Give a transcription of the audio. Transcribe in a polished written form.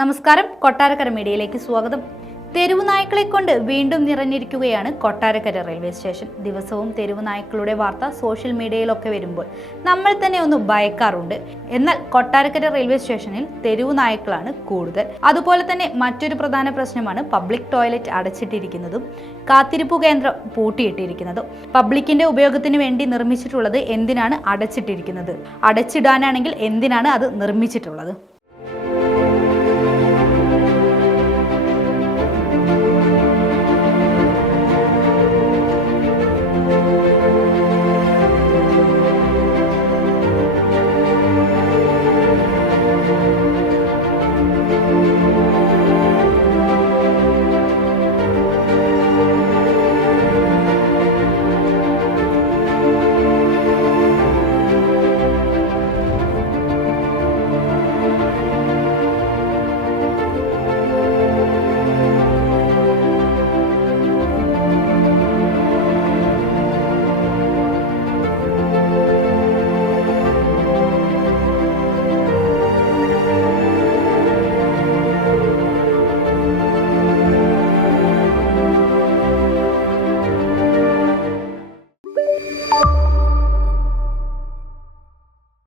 നമസ്കാരം, കൊട്ടാരക്കര മീഡിയയിലേക്ക് സ്വാഗതം. തെരുവു നായ്ക്കളെ കൊണ്ട് വീണ്ടും നിറഞ്ഞിരിക്കുകയാണ് കൊട്ടാരക്കര റെയിൽവേ സ്റ്റേഷൻ. ദിവസവും തെരുവു നായ്ക്കളുടെ വാർത്ത സോഷ്യൽ മീഡിയയിലൊക്കെ വരുമ്പോൾ നമ്മൾ തന്നെ ഒന്ന് ഭയക്കാറുണ്ട്. എന്നാൽ കൊട്ടാരക്കര റെയിൽവേ സ്റ്റേഷനിൽ തെരുവു നായ്ക്കളാണ് കൂടുതൽ. അതുപോലെ തന്നെ മറ്റൊരു പ്രധാന പ്രശ്നമാണ് പബ്ലിക് ടോയ്ലറ്റ് അടച്ചിട്ടിരിക്കുന്നതും കാത്തിരിപ്പു കേന്ദ്രം പൂട്ടിയിട്ടിരിക്കുന്നതും. പബ്ലിക്കിന്റെ ഉപയോഗത്തിന് വേണ്ടി നിർമ്മിച്ചിട്ടുള്ളത് എന്തിനാണ് അടച്ചിട്ടിരിക്കുന്നത്? അടച്ചിടാനാണെങ്കിൽ എന്തിനാണ് അത് നിർമ്മിച്ചിട്ടുള്ളത്?